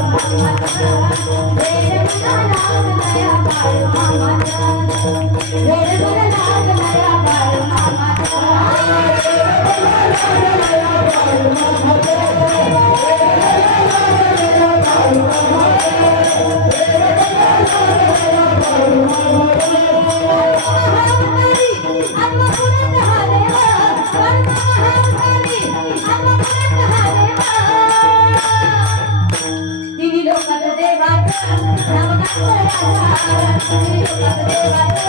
I'm I'm not going. I'm not going.